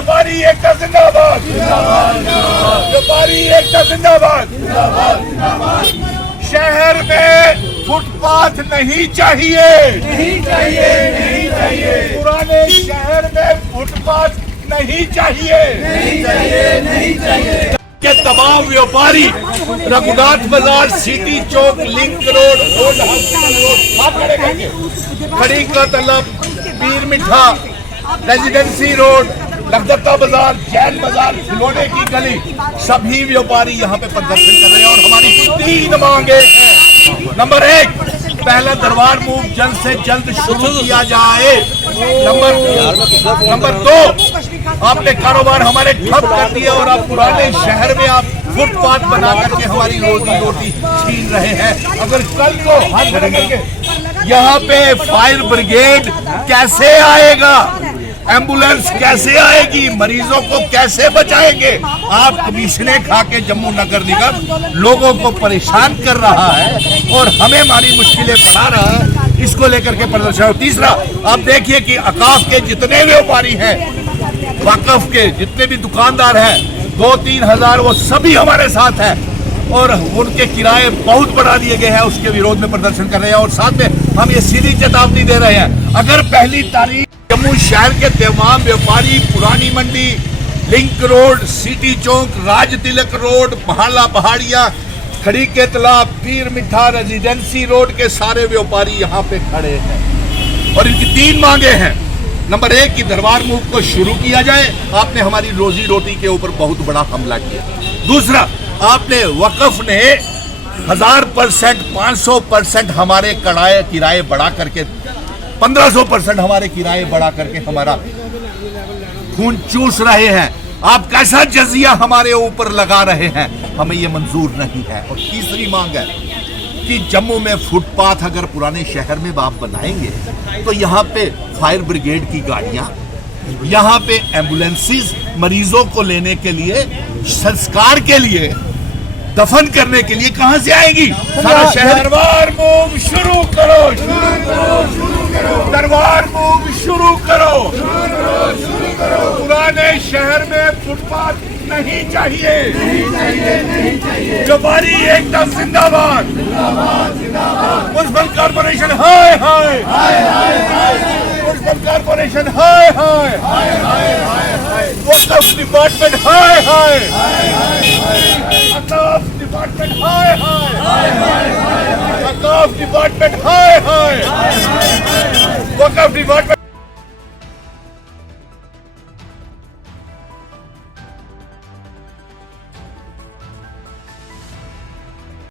व्यापारी एकता जिंदाबाद, व्यापारी एकता जिंदाबाद। शहर में फुटपाथ नहीं चाहिए, नहीं चाहिए, नहीं चाहिए। पुराने शहर में फुटपाथ नहीं चाहिए, नहीं चाहिए, नहीं चाहिए। के तमाम व्यापारी Raghunath Bazaar, City Chowk, Link Road, Old Hospital Road, खड़ी का तलब, पीर मिठा, रेजिडेंसी रोड, लखदत्ता बाजार, जैन बाजार, खिलौने की गली, सभी व्यापारी यहाँ पे प्रदर्शन कर रहे हैं। और हमारी 3 मांगे हैं। नंबर 1, पहला दरबार मूव जल्द से जल्द शुरू किया जाए। नंबर 2, आपने कारोबार हमारे ठप कर दिए और आप पुराने शहर में आप फुटपाथ बना करके हमारी रोजी रोटी छीन रहे हैं। अगर कल को हाथ करेंगे, यहाँ पे फायर ब्रिगेड कैसे आएगा, एम्बुलेंस कैसे आएगी, मरीजों को कैसे बचाएंगे? आप कमीशने खा के जम्मू नगर निगम लोगों को परेशान कर रहा है और हमें हमारी मुश्किलें बढ़ा रहा है। इसको लेकर के प्रदर्शन। तीसरा, आप देखिए कि अकाफ के जितने व्यापारी हैं, वक्फ के जितने भी दुकानदार हैं, 2-3 हजार, वो सभी हमारे साथ हैं और उनके किराए बहुत बढ़ा दिए गए हैं। उसके विरोध में प्रदर्शन कर रहे हैं और साथ में हम ये सीधी चेतावनी दे रहे हैं, अगर पहली तारीख जम्मू शहर के तमाम व्यापारी पुरानी मंडी, लिंक रोड, सिटी चौक, राज तिलक रोड, महला पहाड़िया, खड़ी के तालाब, पीर मिठा, रेजिडेंसी रोड के सारे व्यापारी यहाँ पे खड़े हैं और इनकी 3 मांगे हैं। नंबर 1 की दरबार मूव को शुरू किया जाए। आपने हमारी रोजी रोटी के ऊपर बहुत बड़ा हमला किया। दूसरा, आपने वक्फ ने 1000%, 500% हमारे किराए बढ़ा करके 1500% हमारे किराए बढ़ा करके हमारा खून चूस रहे हैं। आप कैसा जजिया हमारे ऊपर लगा रहे हैं, हमें ये मंजूर नहीं है। और तीसरी मांग है कि जम्मू में फुटपाथ अगर पुराने शहर में आप बनाएंगे तो यहाँ पे फायर ब्रिगेड की गाड़ियां, यहाँ पे एम्बुलेंसेस मरीजों को लेने के लिए, संस्कार के लिए, दफन करने के लिए कहां से आएगी? सारा शहर। दरबार मूव शुरू करो, शुरू करो, शुरू करो। दरबार मूव शुरू करो, शुरू करो। पुराने शहर में फुटपाथ नहीं चाहिए, नहीं चाहिए, नहीं चाहिए। व्यापारी एकता जिंदाबाद, जिंदाबाद, जिंदाबाद। म्युनिसिपल कॉर्पोरेशन हाय हाय, हाय हाय, हाय। म्युनिसिपल कॉर्पोरेशन हाय हाय, हाय हाय, हाय। वक्फ डिपार्टमेंट हाय हाय, हाय हाय। अकाफ डिपार्टमेंट हाय हाय, हाय हाय, हाय। अकाफ डिपार्टमेंट हाय हाय, वक्फ डिपार्टमेंट